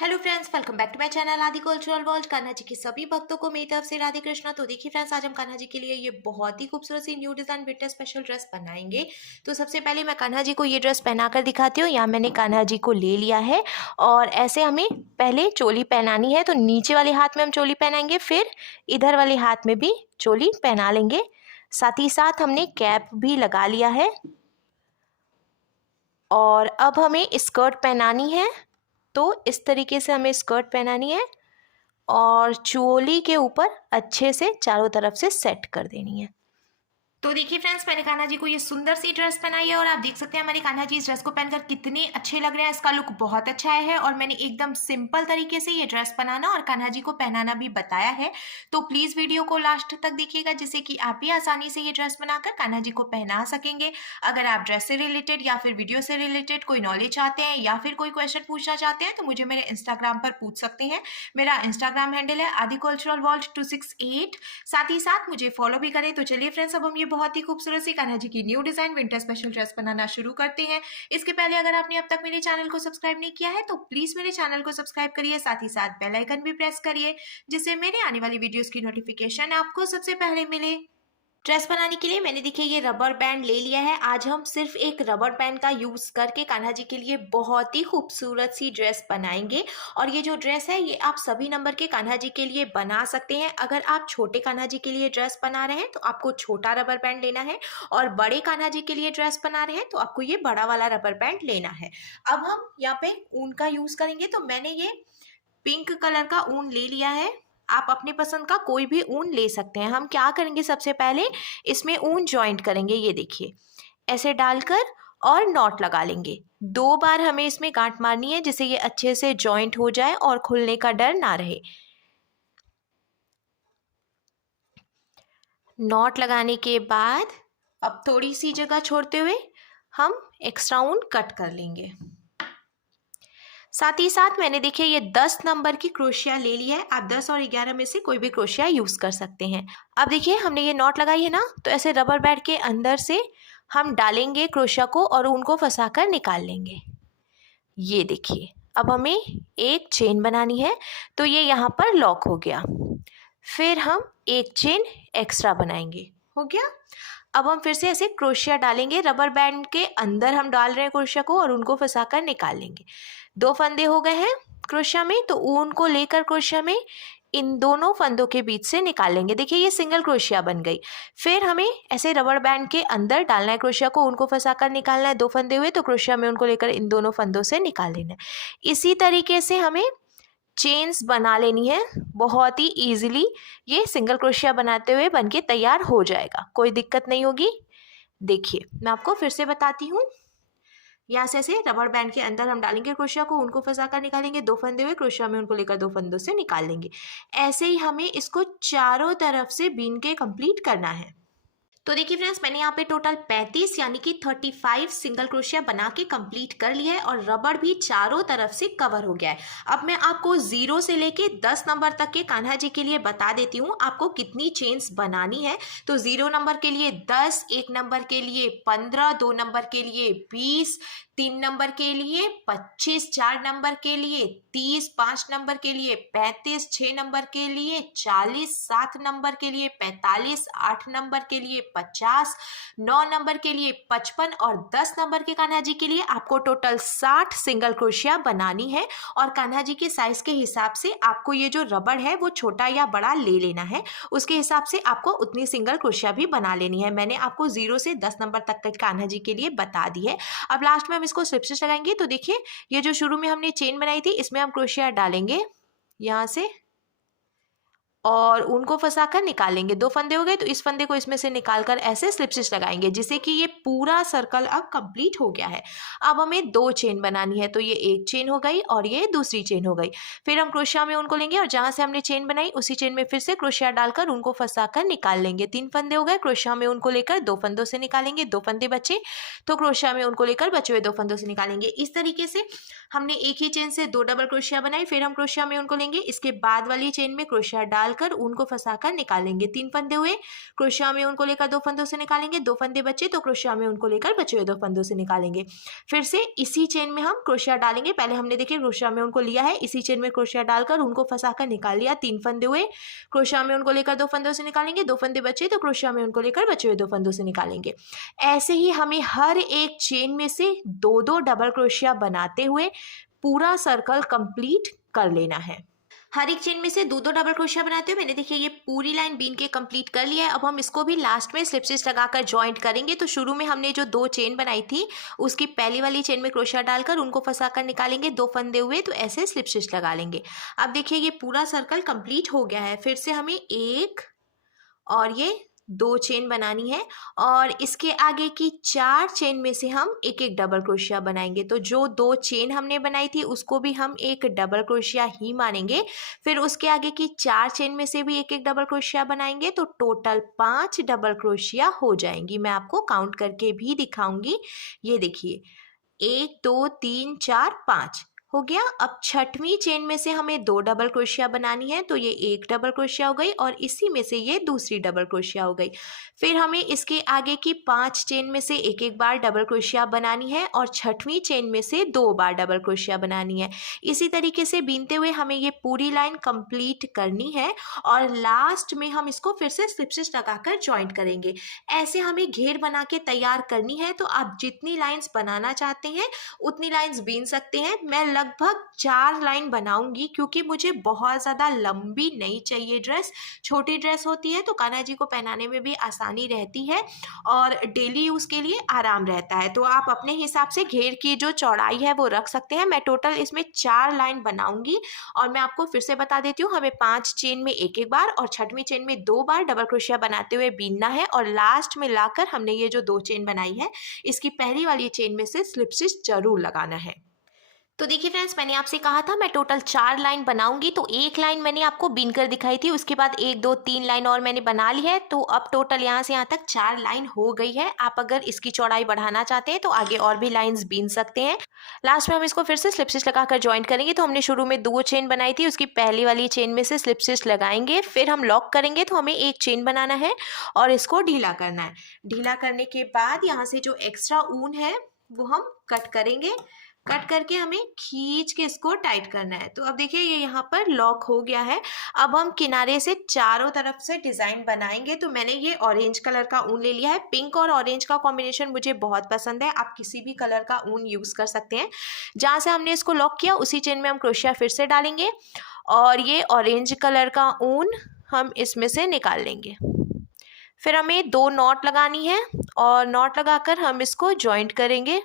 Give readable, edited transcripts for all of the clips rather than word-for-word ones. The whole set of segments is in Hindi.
Hello friends, welcome back to my channel Aadi cultural world. Kanha ji के सभी भक्तों को मेरी तरफ से राधे कृष्णा। तो देखिए फ्रेंड्स, आज हम कान्हा जी के लिए ये बहुत ही खूबसूरत सी new design winter special dress बनाएंगे। तो सबसे पहले मैं कान्हा जी को ये ड्रेस पहनाकर दिखाती हूँ। यहाँ मैंने कान्हा जी को ले लिया है और ऐसे हमें पहले चोली पहनानी है। तो नीचे वाले हाथ में हम चोली पहनाएंगे, फिर इधर वाले हाथ में भी चोली पहना लेंगे। साथ ही साथ हमने कैप भी लगा लिया है और अब हमें स्कर्ट पहनानी है। तो इस तरीके से हमें स्कर्ट पहनानी है और चोली के ऊपर अच्छे से चारों तरफ से सेट कर देनी है। तो देखिए फ्रेंड्स, मैंने कान्हा जी को ये सुंदर सी ड्रेस पहनाई है और आप देख सकते हैं हमारे कान्हा जी इस ड्रेस को पहनकर कितने अच्छे लग रहे हैं। इसका लुक बहुत अच्छा है और मैंने एकदम सिंपल तरीके से ये ड्रेस बनाना और कान्हा जी को पहनाना भी बताया है। तो प्लीज वीडियो को लास्ट तक देखिएगा, जिससे कि आप भी आसानी से ये ड्रेस बनाकर कान्हा जी को पहना सकेंगे। अगर आप ड्रेस से रिलेटेड या फिर वीडियो से रिलेटेड कोई नॉलेज चाहते हैं या फिर कोई क्वेश्चन पूछना चाहते हैं तो मुझे मेरे इंस्टाग्राम पर पूछ सकते हैं। मेरा इंस्टाग्राम हैंडल है आदि कल्चरल वर्ल्ड 268। साथ ही साथ मुझे फॉलो भी करें। तो चलिए फ्रेंड्स, अब हम ये बहुत ही खूबसूरत सी कान्हा जी की new design winter special dress बनाना शुरू करते हैं। इसके पहले अगर आपने अब तक मेरे चैनल को सब्सक्राइब नहीं किया है तो प्लीज मेरे चैनल को सब्सक्राइब करिए। साथ ही साथ बेल आइकन भी प्रेस करिए, जिससे मेरे आने वाली वीडियोस की नोटिफिकेशन आपको सबसे पहले मिले। ड्रेस बनाने के लिए मैंने देखिए ये रबर बैंड ले लिया है। आज हम सिर्फ एक रबर बैंड का यूज करके कान्हा जी के लिए बहुत ही खूबसूरत सी ड्रेस बनाएंगे। और ये जो ड्रेस है ये आप सभी नंबर के कान्हा जी के लिए बना सकते हैं। अगर आप छोटे कान्हा जी के लिए ड्रेस बना रहे हैं तो आपको छोटा रबर बैंड लेना है, और बड़े कान्हा जी के लिए ड्रेस बना रहे हैं तो आपको ये बड़ा वाला रबर बैंड लेना है। अब हम यहाँ पे ऊन का यूज करेंगे। तो मैंने ये पिंक कलर का ऊन ले लिया है। आप अपनी पसंद का कोई भी ऊन ले सकते हैं। हम क्या करेंगे, सबसे पहले इसमें ऊन जॉइंट करेंगे। ये देखिए ऐसे डालकर और नॉट लगा लेंगे। 2 बार हमें इसमें गांठ मारनी है, जिससे ये अच्छे से जॉइंट हो जाए और खुलने का डर ना रहे। नॉट लगाने के बाद अब थोड़ी सी जगह छोड़ते हुए हम एक्स्ट्रा ऊन कट कर लेंगे। साथ ही साथ मैंने देखिए ये 10 नंबर की क्रोशिया ले ली है। आप 10 और 11 में से कोई भी क्रोशिया यूज कर सकते हैं। अब देखिए हमने ये नॉट लगाई है ना, तो ऐसे रबर बैंड के अंदर से हम डालेंगे क्रोशिया को और उनको फंसाकर निकाल लेंगे। ये देखिए अब हमें एक चेन बनानी है। तो ये यहाँ पर लॉक हो गया। फिर हम एक चेन एक्स्ट्रा बनाएंगे। हो गया। अब हम फिर से ऐसे क्रोशिया डालेंगे। रबर बैंड के अंदर हम डाल रहे हैं क्रोशिया को और उनको फंसाकर निकाल लेंगे। 2 फंदे हो गए हैं क्रोशिया में, तो ऊन को लेकर क्रोशिया में इन दोनों फंदों के बीच से निकाल लेंगे। देखिए ये सिंगल क्रोशिया बन गई। फिर हमें ऐसे रबर बैंड के अंदर डालना है क्रोशिया को, उनको फंसाकर निकालना है। 2 फंदे हुए तो क्रोशिया में उनको लेकर इन दोनों फंदों से निकाल लेना है। इसी तरीके से हमें चेन्स बना लेनी है। बहुत ही इजीली ये सिंगल क्रोशिया बनाते हुए बनके तैयार हो जाएगा, कोई दिक्कत नहीं होगी। देखिए मैं आपको फिर से बताती हूँ। यहाँ से ऐसे रबर बैंड के अंदर हम डालेंगे क्रोशिया को, उनको फंसा कर निकालेंगे। 2 फंदे हुए क्रोशिया में उनको लेकर 2 फंदों से निकाल लेंगे। ऐसे ही हमें इसको चारों तरफ से बीन के कंप्लीट करना है। तो देखिए फ्रेंड्स, मैंने यहाँ पे टोटल 35 यानी कि 35 सिंगल क्रोशिया बना के कंप्लीट कर लिया है और रबड़ भी चारों तरफ से कवर हो गया है। अब मैं आपको 0 से लेके 10 नंबर तक के कान्हा जी के लिए बता देती हूँ आपको कितनी चेन्स बनानी है। तो 0 नंबर के लिए 10, 1 नंबर के लिए 15, 2 नंबर के लिए 20, 3 नंबर के लिए 25, 4 नंबर के लिए 30, 5 नंबर के लिए 35, 6 नंबर के लिए 40, 7 नंबर के लिए 45, 8 नंबर के लिए 50, 9 नंबर के लिए 55 और 10 नंबर के कान्हा जी के लिए आपको टोटल 60 सिंगल क्रोशिया बनानी है। और कान्हा जी के साइज के हिसाब से आपको ये जो रबड़ है वो छोटा या बड़ा ले लेना है। उसके हिसाब से आपको उतनी सिंगल क्रोशिया भी बना लेनी है। मैंने आपको 0 से 10 नंबर तक के कान्हा जी के लिए बता दी है। अब लास्ट में हम इसको स्लिप स्टिच लगाएंगे। तो देखिए ये जो शुरू में हमने चेन बनाई थी इसमें हम क्रोशिया डालेंगे यहाँ से और उनको फंसाकर निकालेंगे। 2 फंदे हो गए तो इस फंदे को इसमें से निकालकर ऐसे स्लिप स्टिच लगाएंगे, जिससे कि ये पूरा सर्कल अब कंप्लीट हो गया है। अब हमें 2 चेन बनानी है। तो ये एक चेन हो गई और ये दूसरी चेन हो गई। फिर हम क्रोशिया में उनको लेंगे और जहाँ से हमने चेन बनाई उसी चेन में फिर से क्रोशिया डालकर उनको फंसाकर निकाल लेंगे। 3 फंदे हो गए। क्रोशिया में उनको लेकर 2 फंदों से निकालेंगे। 2 फंदे बचे तो क्रोशिया में उनको लेकर बचे हुए 2 फंदों से निकालेंगे। इस तरीके से हमने एक ही चेन से 2 डबल क्रोशिया बनाई। फिर हम क्रोशिया में उनको लेंगे, इसके बाद वाली चेन में क्रोशिया डाल डालकर ऊन को फंसाकर निकालेंगे। 3 फंदे हुए, क्रोशिया में ऊन को लेकर 2 फंदों से निकालेंगे। 2 फंदे बचे तो क्रोशिया में ऊन को लेकर बचे हुए 2 फंदों से निकालेंगे। फिर से इसी चेन में हम क्रोशिया डालेंगे। पहले हमने देखिए क्रोशिया में ऊन को लिया है, इसी चेन में क्रोशिया डालकर ऊन को फंसाकर निकाल लिया। 3 फंदे हुए, क्रोशिया में ऊन को लेकर 2 फंदों से निकालेंगे। 2 फंदे बचे तो क्रोशिया में ऊन को लेकर बचे हुए 2 फंदों से निकालेंगे। ऐसे ही हमें हर एक चेन में से 2-2 डबल क्रोशिया बनाते हुए पूरा सर्कल कंप्लीट कर लेना है। हर एक चेन में से 2-2 डबल क्रोशिया बनाते हुए मैंने देखिए ये पूरी लाइन बीन के कंप्लीट कर लिया है। अब हम इसको भी लास्ट में स्लिप स्टिच लगाकर जॉइंट करेंगे। तो शुरू में हमने जो 2 चेन बनाई थी उसकी पहली वाली चेन में क्रोशिया डालकर उनको फंसाकर निकालेंगे। 2 फंदे हुए तो ऐसे स्लिप स्टिच लगा लेंगे। अब देखिए ये पूरा सर्कल कंप्लीट हो गया है। फिर से हमें 1 और ये 2 चेन बनानी है और इसके आगे की 4 चेन में से हम एक एक डबल क्रोशिया बनाएंगे। तो जो 2 चेन हमने बनाई थी उसको भी हम एक डबल क्रोशिया ही मानेंगे। फिर उसके आगे की 4 चेन में से भी एक एक डबल क्रोशिया बनाएंगे तो टोटल 5 डबल क्रोशिया हो जाएंगी। मैं आपको काउंट करके भी दिखाऊंगी। ये देखिए 1 2 3 4 5 हो गया। अब छठवीं चेन में से हमें 2 डबल क्रोशिया बनानी है तो ये 1 डबल क्रोशिया हो गई और इसी में से ये दूसरी डबल क्रोशिया हो गई। फिर हमें इसके आगे की 5 चेन में से एक एक बार डबल क्रोशिया बनानी है और छठवीं चेन में से 2 बार डबल क्रोशिया बनानी है। इसी तरीके से बीनते हुए हमें ये पूरी लाइन कंप्लीट करनी है और लास्ट में हम इसको फिर से स्लिप स्टिच लगाकर जॉइंट करेंगे। ऐसे हमें घेर बना के तैयार करनी है। तो आप जितनी लाइंस बनाना चाहते हैं उतनी लाइंस बीन सकते हैं। मैं लगभग 4 लाइन बनाऊंगी क्योंकि मुझे बहुत ज़्यादा लंबी नहीं चाहिए ड्रेस। छोटी ड्रेस होती है तो कान्हा जी को पहनाने में भी आसानी रहती है और डेली यूज़ के लिए आराम रहता है। तो आप अपने हिसाब से घेर की जो चौड़ाई है वो रख सकते हैं। मैं टोटल इसमें 4 लाइन बनाऊंगी और मैं आपको फिर से बता देती हूँ। हमें 5 चेन में एक एक बार और छठवीं चेन में 2 बार डबल क्रोशिया बनाते हुए बीनना है और लास्ट में लाकर हमने ये जो 2 चेन बनाई है इसकी पहली वाली चेन में से स्लिप स्टिच जरूर लगाना है। तो देखिए फ्रेंड्स, मैंने आपसे कहा था मैं टोटल 4 लाइन बनाऊंगी। तो 1 लाइन मैंने आपको बीन कर दिखाई थी, उसके बाद 1 2 3 लाइन और मैंने बना ली है। तो अब टोटल यहाँ से यहाँ तक 4 लाइन हो गई है। आप अगर इसकी चौड़ाई बढ़ाना चाहते हैं तो आगे और भी लाइंस बीन सकते हैं। लास्ट में हम इसको फिर से स्लिप स्टिच लगाकर ज्वाइंट करेंगे। तो हमने शुरू में 2 चेन बनाई थी, उसकी पहली वाली चेन में से स्लिप स्टिच लगाएंगे, फिर हम लॉक करेंगे। तो हमें 1 चेन बनाना है और इसको ढीला करना है। ढीला करने के बाद यहाँ से जो एक्स्ट्रा ऊन है वो हम कट करेंगे। कट करके हमें खींच के इसको टाइट करना है। तो अब देखिए ये यहाँ पर लॉक हो गया है। अब हम किनारे से चारों तरफ से डिज़ाइन बनाएंगे। तो मैंने ये ऑरेंज कलर का ऊन ले लिया है। पिंक और ऑरेंज का कॉम्बिनेशन मुझे बहुत पसंद है। आप किसी भी कलर का ऊन यूज़ कर सकते हैं। जहाँ से हमने इसको लॉक किया उसी चेन में हम क्रोशिया फिर से डालेंगे और ये ऑरेंज कलर का ऊन हम इसमें से निकाल लेंगे। फिर हमें 2 नॉट लगानी है और नॉट लगाकर हम इसको जॉइंट करेंगे।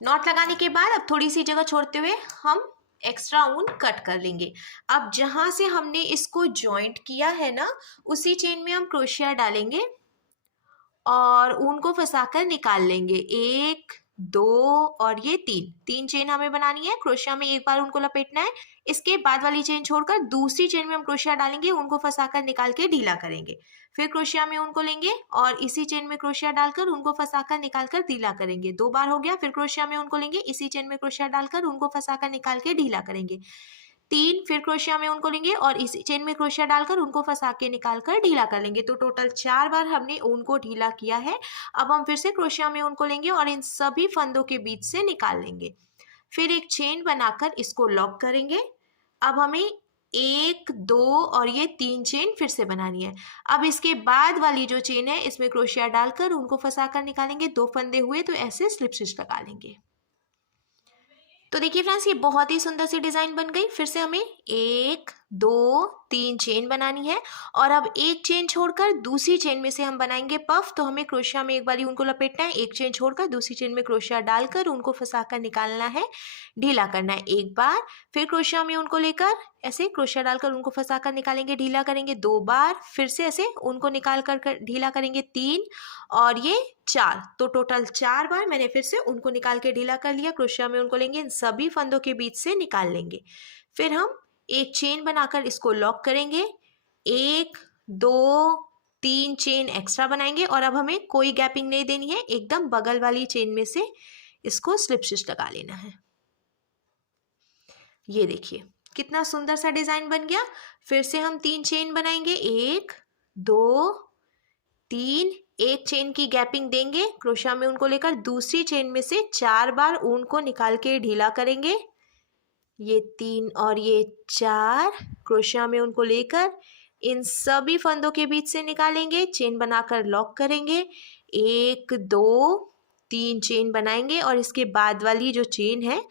नॉट लगाने के बाद अब थोड़ी सी जगह छोड़ते हुए हम एक्स्ट्रा ऊन कट कर लेंगे। अब जहां से हमने इसको जॉइंट किया है ना उसी चेन में हम क्रोशिया डालेंगे और ऊन को फंसाकर निकाल लेंगे। 1 2 और ये 3 चेन हमें बनानी है। क्रोशिया में एक बार उनको लपेटना है। इसके बाद वाली चेन छोड़कर दूसरी चेन में हम क्रोशिया डालेंगे, उनको फंसाकर निकाल के ढीला करेंगे। फिर क्रोशिया में उनको लेंगे और इसी चेन में क्रोशिया डालकर उनको फंसाकर निकालकर ढीला करेंगे। 2 बार हो गया। फिर क्रोशिया में उनको लेंगे, इसी चेन में क्रोशिया डालकर उनको फंसाकर निकाल के ढीला करेंगे। 3 फिर क्रोशिया में उनको लेंगे और इसी चेन में क्रोशिया डालकर उनको फंसा के निकाल कर ढीला कर लेंगे। तो टोटल 4 बार हमने ऊन को ढीला किया है। अब हम फिर से क्रोशिया में उनको लेंगे और इन सभी फंदों के बीच से निकाल लेंगे। फिर एक चेन बनाकर इसको लॉक करेंगे। अब हमें 1 2 और ये 3 चेन फिर से बनानी है। अब इसके बाद वाली जो चेन है इसमें क्रोशिया डालकर उनको फंसा कर निकालेंगे। 2 फंदे हुए तो ऐसे स्लिप स्टिच लगा लेंगे। तो देखिए फ्रेंड्स, ये बहुत ही सुंदर सी डिज़ाइन बन गई। फिर से हमें 1 2 3 चेन बनानी है और अब एक चेन छोड़कर दूसरी चेन में से हम बनाएंगे पफ। तो हमें क्रोशिया में एक बारी उनको लपेटना है। एक चेन छोड़कर दूसरी चेन में क्रोशिया डालकर उनको फंसाकर निकालना है, ढीला करना है एक बार। फिर क्रोशिया में उनको लेकर ऐसे क्रोशिया डालकर उनको फंसाकर निकालेंगे, ढीला करेंगे 2 बार। फिर से ऐसे उनको निकाल कर ढीला करेंगे 3 और ये 4। तो टोटल 4 बार मैंने फिर से उनको निकाल के ढीला कर लिया। क्रोशिया में उनको लेंगे, इन सभी फंदों के बीच से निकाल लेंगे। फिर हम एक चेन बनाकर इसको लॉक करेंगे। 1 2 3 चेन एक्स्ट्रा बनाएंगे और अब हमें कोई गैपिंग नहीं देनी है। एकदम बगल वाली चेन में से इसको स्लिप स्टिच लगा लेना है। ये देखिए कितना सुंदर सा डिजाइन बन गया। फिर से हम 3 चेन बनाएंगे, 1 2 3। एक चेन की गैपिंग देंगे, क्रोशा में उनको लेकर दूसरी चेन में से 4 बार ऊन को निकाल के ढीला करेंगे। ये 3 और ये 4 क्रोशा में उनको लेकर इन सभी फंदों के बीच से निकालेंगे, चेन बनाकर लॉक करेंगे। 1 2 3 चेन बनाएंगे और इसके बाद वाली जो चेन है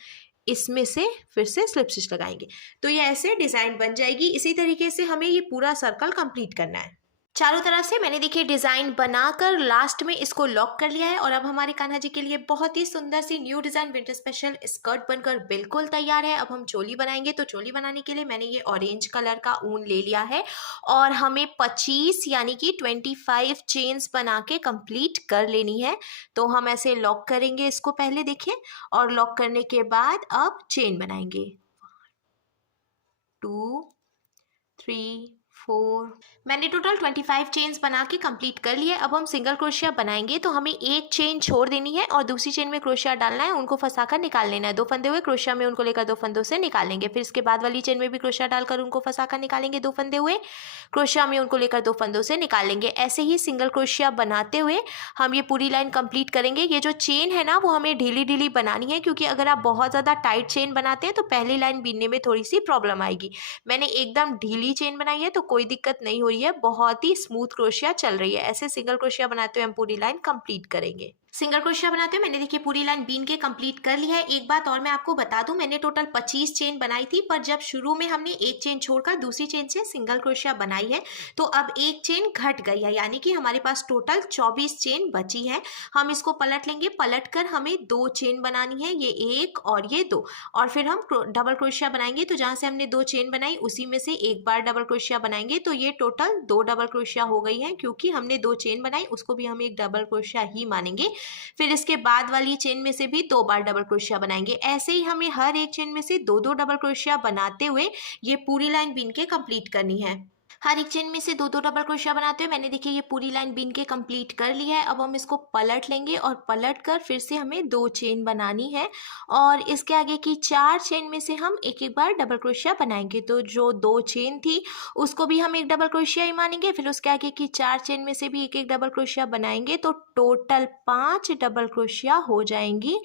इसमें से फिर से स्लिप स्टिच लगाएंगे। तो ये ऐसे डिज़ाइन बन जाएगी। इसी तरीके से हमें ये पूरा सर्कल कंप्लीट करना है। चारों तरफ से मैंने देखिए डिज़ाइन बनाकर लास्ट में इसको लॉक कर लिया है और अब हमारे कान्हा जी के लिए बहुत ही सुंदर सी new design winter special skirt बनकर बिल्कुल तैयार है। अब हम चोली बनाएंगे। तो चोली बनाने के लिए मैंने ये ऑरेंज कलर का ऊन ले लिया है और हमें 25 यानी कि 25 चेन्स बना के कंप्लीट कर लेनी है। तो हम ऐसे लॉक करेंगे इसको पहले देखिए, और लॉक करने के बाद अब चेन बनाएंगे। 1 2 3 4। मैंने टोटल 25 चेन्स बना के कंप्लीट कर लिए। अब हम सिंगल क्रोशिया बनाएंगे। तो हमें एक चेन छोड़ देनी है और दूसरी चेन में क्रोशिया डालना है, उनको फंसाकर निकाल लेना है। 2 फंदे हुए, क्रोशिया में उनको लेकर 2 फंदों से निकालेंगे। फिर इसके बाद वाली चेन में भी क्रोशिया डालकर उनको फंसाकर निकालेंगे। 2 फंदे हुए, क्रोशिया में उनको लेकर 2 फंदों से निकालेंगे। ऐसे ही सिंगल क्रोशिया बनाते हुए हम ये पूरी लाइन कंप्लीट करेंगे। ये जो चेन है ना वो हमें ढीली ढीली बनानी है, क्योंकि अगर आप बहुत ज़्यादा टाइट चेन बनाते हैं तो पहली लाइन बीनने में थोड़ी सी प्रॉब्लम आएगी। मैंने एकदम ढीली चेन बनाई है तो कोई दिक्कत नहीं हो रही है, बहुत ही स्मूथ क्रोशिया चल रही है। ऐसे सिंगल क्रोशिया बनाते हुए हम पूरी लाइन कंप्लीट करेंगे। सिंगल क्रोशिया बनाते हुए मैंने देखिए पूरी लाइन बीन के कंप्लीट कर ली है। एक बात और मैं आपको बता दूं, मैंने टोटल 25 चेन बनाई थी, पर जब शुरू में हमने एक चेन छोड़कर दूसरी चेन से सिंगल क्रोशिया बनाई है तो अब एक चेन घट गई है, यानी कि हमारे पास टोटल 24 चेन बची है। हम इसको पलट लेंगे, पलट कर हमें 2 चेन बनानी है, ये 1 और ये 2, और फिर हम डबल क्रोशिया बनाएंगे। तो जहाँ से हमने 2 चेन बनाई उसी में से एक बार डबल क्रोशिया बनाएंगे। तो ये टोटल 2 डबल क्रोशिया हो गई है, क्योंकि हमने 2 चेन बनाई उसको भी हम एक डबल क्रोशिया ही मानेंगे। फिर इसके बाद वाली चेन में से भी 2 बार डबल क्रोशिया बनाएंगे। ऐसे ही हमें हर एक चेन में से 2-2 डबल क्रोशिया बनाते हुए ये पूरी लाइन बीन के कंप्लीट करनी है। हर एक चेन में से 2-2 डबल क्रोशिया बनाते हुए मैंने देखिए ये पूरी लाइन बीन के कंप्लीट कर ली है। अब हम इसको पलट लेंगे और पलट कर फिर से हमें 2 चेन बनानी है और इसके आगे की 4 चेन में से हम एक एक बार डबल क्रोशिया बनाएंगे। तो जो 2 चेन थी उसको भी हम एक डबल क्रोशिया ही मानेंगे। फिर उसके आगे की 4 चेन में से भी एक एक डबल क्रोशिया बनाएंगे, तो टोटल 5 डबल क्रोशिया हो जाएंगी।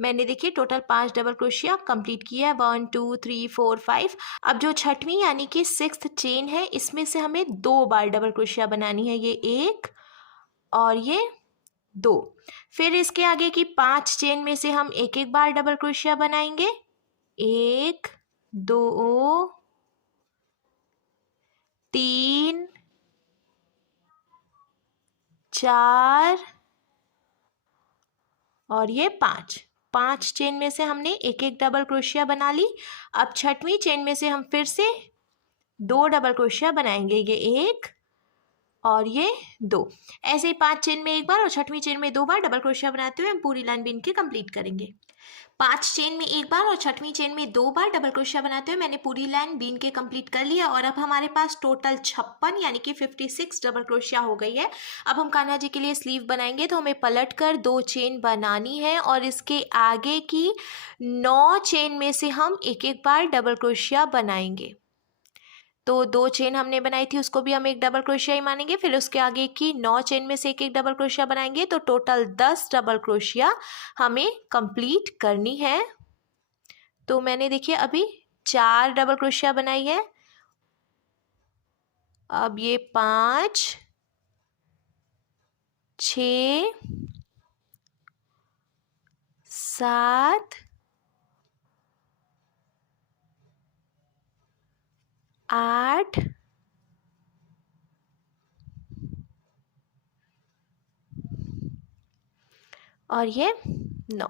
मैंने देखिए टोटल 5 डबल क्रोशिया कंप्लीट किया है, 1 2 3 4 5। अब जो छठवीं यानी कि 6th चेन है इसमें से हमें 2 बार डबल क्रोशिया बनानी है, ये 1 और ये 2। फिर इसके आगे की 5 चेन में से हम एक एक बार डबल क्रोशिया बनाएंगे, 1 2 3 4 और ये 5 चेन में से हमने एक एक डबल क्रोशिया बना ली। अब छठवीं चेन में से हम फिर से 2 डबल क्रोशिया बनाएंगे, ये 1 और ये 2। ऐसे ही 5 चेन में एक बार और छठवीं चेन में 2 बार डबल क्रोशिया बनाते हुए हम पूरी लाइन बीन के कंप्लीट करेंगे। 5 चेन में एक बार और छठवीं चेन में 2 बार डबल क्रोशिया बनाते हुए मैंने पूरी लाइन बीन के कंप्लीट कर लिया और अब हमारे पास टोटल 56 यानी कि 56 डबल क्रोशिया हो गई है। अब हम कान्हा जी के लिए स्लीव बनाएंगे, तो हमें पलट कर 2 चेन बनानी है और इसके आगे की 9 चेन में से हम एक एक बार डबल क्रोशिया बनाएंगे। तो 2 चेन हमने बनाई थी उसको भी हम एक डबल क्रोशिया ही मानेंगे। फिर उसके आगे की 9 चेन में से एक एक डबल क्रोशिया बनाएंगे, तो टोटल 10 डबल क्रोशिया हमें कंप्लीट करनी है। तो मैंने देखिए अभी 4 डबल क्रोशिया बनाई है। अब ये 5 6 7 8 और ये 9।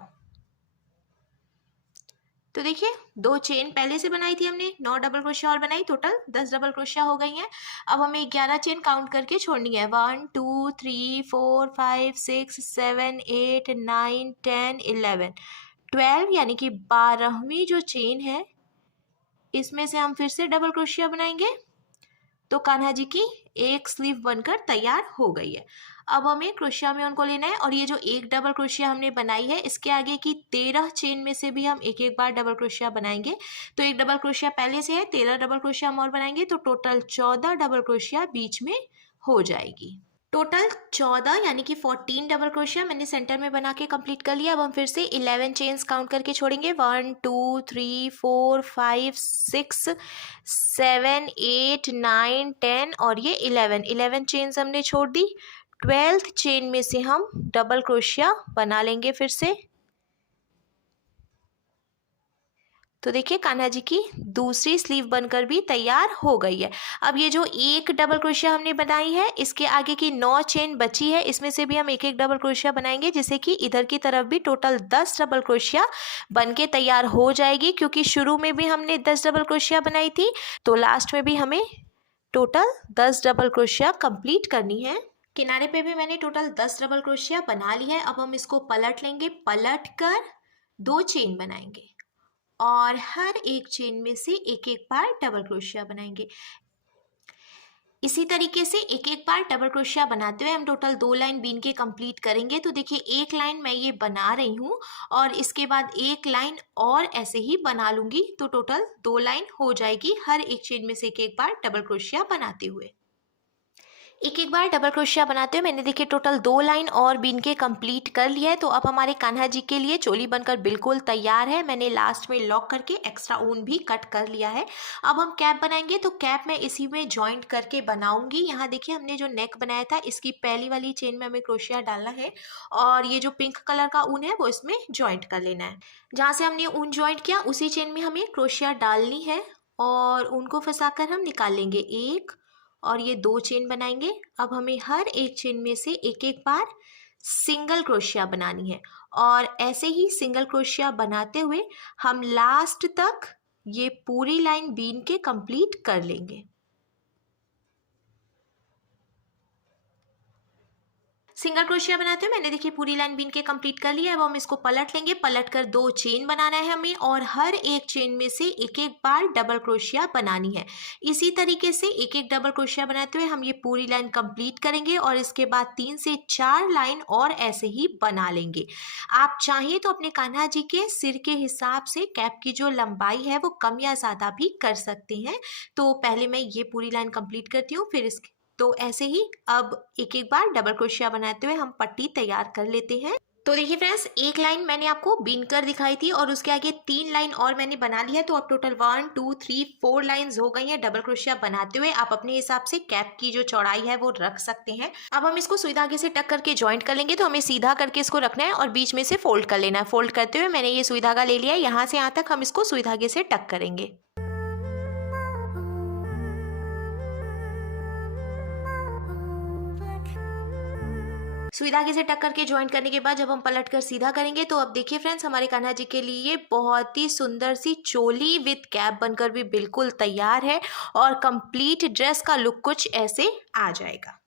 तो देखिए 2 चेन पहले से बनाई थी हमने, 9 डबल क्रोशिया और बनाई, टोटल 10 डबल क्रोशिया हो गई हैं। अब हमें 11 चेन काउंट करके छोड़नी है, 1 2 3 4 5 6 7 8 9 10 11 12 यानी कि 12वीं जो चेन है इसमें से हम फिर से डबल क्रोशिया बनाएंगे। तो कान्हा जी की एक स्लीव बनकर तैयार हो गई है। अब हमें क्रोशिया में उनको लेना है और ये जो एक डबल क्रोशिया हमने बनाई है इसके आगे की 13 चेन में से भी हम एक एक बार डबल क्रोशिया बनाएंगे। तो एक डबल क्रोशिया पहले से है, 13 डबल क्रोशिया हम और बनाएंगे तो टोटल 14 डबल क्रोशिया बीच में हो जाएगी। टोटल 14 यानी कि 14 डबल क्रोशिया मैंने सेंटर में बना के कंप्लीट कर लिया। अब हम फिर से 11 चेन्स काउंट करके छोड़ेंगे। 1 2 3 4 5 6 7 8 9 10 और ये 11 चेन्स हमने छोड़ दी। 12th चेन में से हम डबल क्रोशिया बना लेंगे फिर से। तो देखिए कान्हा जी की दूसरी स्लीव बनकर भी तैयार हो गई है। अब ये जो एक डबल क्रोशिया हमने बनाई है इसके आगे की 9 चेन बची है, इसमें से भी हम एक एक डबल क्रोशिया बनाएंगे जिससे कि इधर की तरफ भी टोटल 10 डबल क्रोशिया बनके तैयार हो जाएगी। क्योंकि शुरू में भी हमने 10 डबल क्रोशिया बनाई थी तो लास्ट में भी हमें टोटल 10 डबल क्रोशिया कंप्लीट करनी है। किनारे पे भी मैंने टोटल 10 डबल क्रोशिया बना ली है। अब हम इसको पलट लेंगे, पलट कर 2 चेन बनाएंगे और हर एक चेन में से एक एक बार डबल क्रोशिया बनाएंगे। इसी तरीके से एक एक बार डबल क्रोशिया बनाते हुए हम टोटल 2 लाइन बीन के कंप्लीट करेंगे। तो देखिए एक लाइन मैं ये बना रही हूँ और इसके बाद एक लाइन और ऐसे ही बना लूँगी तो टोटल 2 लाइन हो जाएगी हर एक चेन में से एक एक बार डबल क्रोशिया बनाते हुए। एक एक बार डबल क्रोशिया बनाते हुए मैंने देखिए टोटल 2 लाइन और बीन के कंप्लीट कर लिया है। तो अब हमारे कान्हा जी के लिए चोली बनकर बिल्कुल तैयार है। मैंने लास्ट में लॉक करके एक्स्ट्रा ऊन भी कट कर लिया है। अब हम कैप बनाएंगे तो कैप मैं इसी में जॉइंट करके बनाऊंगी। यहाँ देखिए हमने जो नेक बनाया था इसकी पहली वाली चेन में हमें क्रोशिया डालना है और ये जो पिंक कलर का ऊन है वो इसमें ज्वाइंट कर लेना है। जहाँ से हमने ऊन ज्वाइंट किया उसी चेन में हमें क्रोशिया डालनी है और ऊन को फंसाकर हम निकाल लेंगे एक और ये 2 चेन बनाएंगे। अब हमें हर एक चेन में से एक एक बार सिंगल क्रोशिया बनानी है और ऐसे ही सिंगल क्रोशिया बनाते हुए हम लास्ट तक ये पूरी लाइन बीन के कंप्लीट कर लेंगे। सिंगल क्रोशिया बनाते हुए मैंने देखिए पूरी लाइन बीन के कंप्लीट कर लिया है। अब हम इसको पलट लेंगे, पलट कर 2 चेन बनाना है हमें और हर एक चेन में से एक एक बार डबल क्रोशिया बनानी है। इसी तरीके से एक एक डबल क्रोशिया बनाते हुए हम ये पूरी लाइन कंप्लीट करेंगे और इसके बाद 3 से 4 लाइन और ऐसे ही बना लेंगे। आप चाहें तो अपने कान्हा जी के सिर के हिसाब से कैप की जो लंबाई है वो कम या ज़्यादा भी कर सकते हैं। तो पहले मैं ये पूरी लाइन कंप्लीट करती हूँ फिर इसके तो ऐसे ही अब एक एक बार डबल क्रोशिया बनाते हुए हम पट्टी तैयार कर लेते हैं। तो देखिए फ्रेंड्स एक लाइन मैंने आपको बीन कर दिखाई थी और उसके आगे 3 लाइन और मैंने बना ली है। तो अब टोटल 1 2 3 4 लाइंस हो गई हैं डबल क्रोशिया बनाते हुए। आप अपने हिसाब से कैप की जो चौड़ाई है वो रख सकते हैं। अब हम इसको सुई धागे से टक करके ज्वाइंट कर लेंगे। तो हमें सीधा करके इसको रखना है और बीच में से फोल्ड कर लेना है। फोल्ड करते हुए मैंने ये सुई धागा ले लिया है, यहाँ से यहाँ तक हम इसको सुई धागे से टक करेंगे। सुई धागे से टक करके ज्वाइंट करने के बाद जब हम पलट कर सीधा करेंगे तो अब देखिए फ्रेंड्स हमारे कान्हा जी के लिए बहुत ही सुंदर सी चोली विद कैप बनकर भी बिल्कुल तैयार है और कंप्लीट ड्रेस का लुक कुछ ऐसे आ जाएगा।